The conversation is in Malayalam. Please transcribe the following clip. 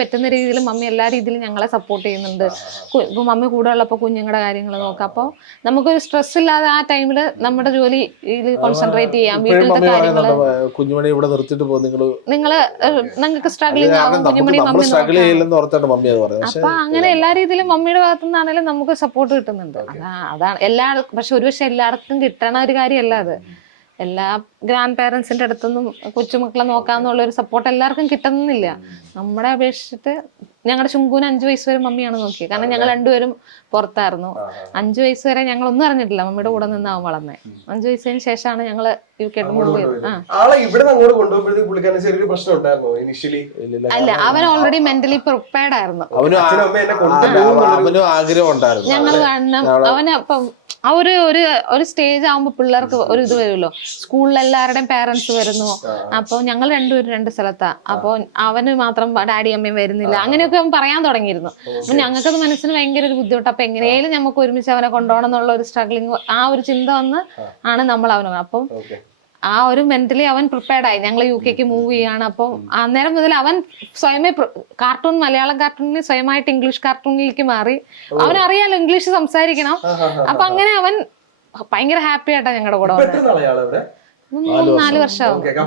പറ്റുന്ന രീതിയിൽ മമ്മി എല്ലാ രീതിയിലും ഞങ്ങളെ സപ്പോർട്ട് ചെയ്യുന്നുണ്ട്. ഇപ്പൊ മമ്മി കൂടെ ഉള്ളപ്പോൾ കുഞ്ഞുങ്ങളുടെ കാര്യങ്ങൾ നോക്കാം. അപ്പോൾ നമുക്കൊരു സ്ട്രെസ് ഇല്ലാതെ ആ ടൈമിൽ നമ്മുടെ ജോലിയിൽ കോൺസെൻട്രേറ്റ് ചെയ്യാം. വീട്ടിലത്തെ കാര്യങ്ങള് കുഞ്ഞുമണി ഇവിടെ നിർത്തിട്ട് പോകും നിങ്ങൾക്ക് സ്ട്രഗിളിങ് ആവും. കുഞ്ഞുമണി മമ്മി അപ്പൊ അങ്ങനെ എല്ലാ രീതിയിലും മമ്മിയുടെ ഭാഗത്തു നിന്നാണെങ്കിലും നമുക്ക് സപ്പോർട്ട് കിട്ടുന്നുണ്ട്. അതാണ് പക്ഷെ ഒരുപക്ഷെ എല്ലാവർക്കും കിട്ടണ ഒരു കാര്യമല്ല അത്. എല്ലാ ഗ്രാൻഡ് പേരൻസിന്റെ അടുത്തൊന്നും കൊച്ചുമക്കളെ നോക്കാന്നുള്ള ഒരു സപ്പോർട്ട് എല്ലാവർക്കും കിട്ടുന്നില്ല. നമ്മളെ അപേക്ഷിച്ചിട്ട് ഞങ്ങളുടെ ചുങ്കൂന് 5 വയസ്സ് വരെ മമ്മിയാണ് നോക്കിയത്. കാരണം ഞങ്ങൾ രണ്ടുപേരും പുറത്തായിരുന്നു. 5 വയസ്സ് വരെ ഞങ്ങൾ ഒന്നും അറിഞ്ഞിട്ടില്ല. മമ്മിയുടെ കൂടെ നിന്നാവും വളർന്നേ. 5 വയസ്സിന് ശേഷമാണ് ഞങ്ങള് UK മൂവ് ചെയ്തത്. അല്ല, അവൻ ഓൾറെഡി മെന്റലി പ്രിപ്പയർഡ് ആയിരുന്നു. ഞങ്ങൾ കാണണം അവന്. അപ്പം ആ ഒരു സ്റ്റേജ് ആകുമ്പോ പിള്ളേർക്ക് ഒരു ഇത് വരുമല്ലോ. സ്കൂളിൽ എല്ലാവരുടെയും പേരൻസ് വരുന്നു. അപ്പൊ ഞങ്ങൾ രണ്ടുപേരും 2 സ്ഥലത്താ. അപ്പൊ അവന് മാത്രം ഡാഡി അമ്മയും വരുന്നില്ല. അങ്ങനെയൊക്കെ അവൻ പറയാൻ തുടങ്ങിയിരുന്നു. അപ്പൊ ഞങ്ങൾക്കത് മനസ്സിന് ഭയങ്കര ഒരു ബുദ്ധിമുട്ട്. അപ്പൊ എങ്ങനെയാലും നമുക്ക് ഒരുമിച്ച് അവനെ കൊണ്ടുപോകണം എന്നുള്ള ഒരു സ്ട്രഗ്ലിങ്, ആ ഒരു ചിന്ത വന്ന് ആണ് നമ്മൾ അവന്. അപ്പം ആ ഒരു മെന്റലി അവൻ പ്രിപ്പയർഡ് ആയി. ഞങ്ങൾ UK മൂവ് ചെയ്യാണ്. അപ്പം അന്നേരം മുതൽ അവൻ സ്വയമേ മലയാളം കാർട്ടൂണിൽ സ്വയമായിട്ട് ഇംഗ്ലീഷ് കാർട്ടൂണിലേക്ക് മാറി. അവനറിയാലോ ഇംഗ്ലീഷ് സംസാരിക്കണം. അപ്പൊ അങ്ങനെ അവൻ ഭയങ്കര ഹാപ്പി ആയിട്ടാ ഞങ്ങളുടെ കൂടെ വന്നത്. 3-4 വർഷമാവും.